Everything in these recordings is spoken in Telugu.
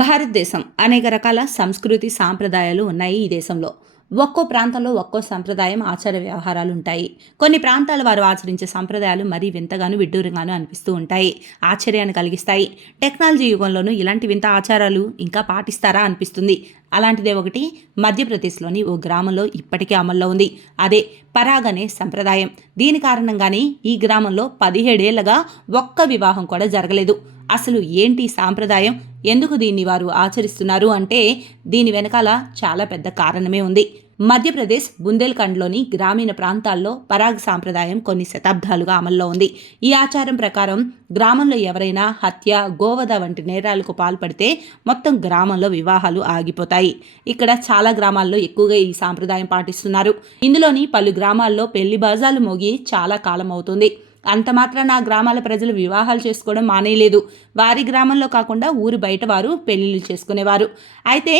భారతదేశం అనేక రకాల సంస్కృతి సాంప్రదాయాలు ఉన్నాయి. ఈ దేశంలో ఒక్కో ప్రాంతంలో ఒక్కో సంప్రదాయం ఆచార వ్యవహారాలు ఉంటాయి. కొన్ని ప్రాంతాల వారు ఆచరించే సంప్రదాయాలు మరీ వింతగాను విడ్డూరంగాను అనిపిస్తూ ఉంటాయి, ఆశ్చర్యాన్ని కలిగిస్తాయి. టెక్నాలజీ యుగంలోనూ ఇలాంటి వింత ఆచారాలు ఇంకా పాటిస్తారా అనిపిస్తుంది. అలాంటిదే ఒకటి మధ్యప్రదేశ్లోని ఓ గ్రామంలో ఇప్పటికే అమల్లో ఉంది. అదే పరాగ్ అనే సంప్రదాయం. దీని కారణంగానే ఈ గ్రామంలో 17 ఏళ్లగా ఒక్క వివాహం కూడా జరగలేదు. అసలు ఏంటి సాంప్రదాయం, ఎందుకు దీన్ని వారు ఆచరిస్తున్నారు అంటే దీని వెనకాల చాలా పెద్ద కారణమే ఉంది. మధ్యప్రదేశ్ బుందేల్ఖండ్లోని గ్రామీణ ప్రాంతాల్లో పరాగ్ సాంప్రదాయం కొన్ని శతాబ్దాలుగా అమల్లో ఉంది. ఈ ఆచారం ప్రకారం గ్రామంలో ఎవరైనా హత్య, గోవధ వంటి నేరాలకు పాల్పడితే మొత్తం గ్రామంలో వివాహాలు ఆగిపోతాయి. ఇక్కడ చాలా గ్రామాల్లో ఎక్కువగా ఈ సాంప్రదాయం పాటిస్తున్నారు. ఇందులోని పలు గ్రామాల్లో పెళ్లి బాజాలు మోగి చాలా కాలం అవుతుంది. అంత మాత్రాన ఆ గ్రామాల ప్రజలు వివాహాలు చేసుకోవడం మానేయలేదు. వారి గ్రామంలో కాకుండా ఊరు బయట వారు పెళ్లిళ్ళు చేసుకునేవారు. అయితే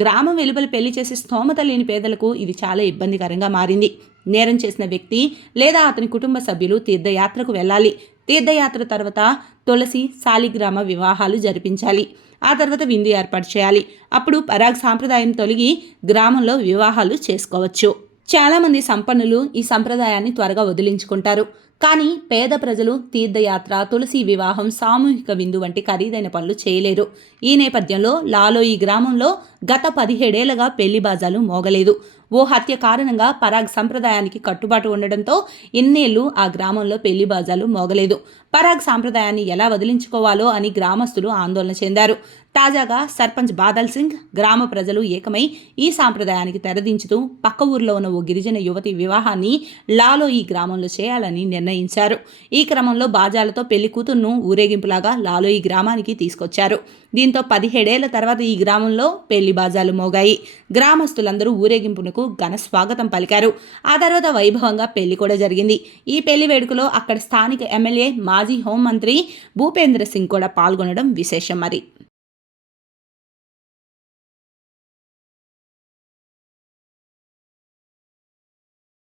గ్రామం వెలుపల పెళ్లి చేసే స్తోమత లేని పేదలకు ఇది చాలా ఇబ్బందికరంగా మారింది. నేరం చేసిన వ్యక్తి లేదా అతని కుటుంబ సభ్యులు తీర్థయాత్రకు వెళ్ళాలి. తీర్థయాత్ర తర్వాత తులసి, శాలిగ్రామ వివాహాలు జరిపించాలి. ఆ తర్వాత విందు ఏర్పాటు చేయాలి. అప్పుడు పరాగ్ సాంప్రదాయం తొలగి గ్రామంలో వివాహాలు చేసుకోవచ్చు. చాలామంది సంపన్నులు ఈ సంప్రదాయాన్ని త్వరగా వదిలించుకుంటారు. కానీ పేద ప్రజలు తీర్థయాత్ర, తులసి వివాహం, సామూహిక విందు వంటి ఖరీదైన పనులు చేయలేరు. ఈ నేపథ్యంలో లాలోయి గ్రామంలో గత 17 ఏళ్లుగా పెళ్లి బాజాలు మోగలేదు. ఓ హత్య కారణంగా పరాగ్ సంప్రదాయానికి కట్టుబాటు ఉండడంతో ఇన్నేళ్లు ఆ గ్రామంలో పెళ్లి బాజాలు మోగలేదు. పరాగ్ సాంప్రదాయాన్ని ఎలా వదిలించుకోవాలో అని గ్రామస్తులు ఆందోళన చెందారు. తాజాగా సర్పంచ్ బాదల్ సింగ్, గ్రామ ప్రజలు ఏకమై ఈ సాంప్రదాయానికి తెరదించుతూ పక్క ఊర్లో ఉన్న ఓ గిరిజన యువతి వివాహాన్ని లాలోయి గ్రామంలో చేయాలని నిర్ణయించారు. ఈ క్రమంలో బాజాలతో పెళ్లి కూతుర్ను ఊరేగింపులాగా లాలోయి గ్రామానికి తీసుకొచ్చారు. దీంతో 17 ఏళ్ల తర్వాత ఈ గ్రామంలో పెళ్లి బాజాలు మోగాయి. గ్రామస్తులందరూ ఊరేగింపునకు ఘన స్వాగతం పలికారు. ఆ తర్వాత వైభవంగా పెళ్లి కూడా జరిగింది. ఈ పెళ్లి వేడుకలో అక్కడ స్థానిక ఎమ్మెల్యే, మాజీ హోంమంత్రి భూపేంద్ర సింగ్ కూడా పాల్గొనడం విశేషం. మరి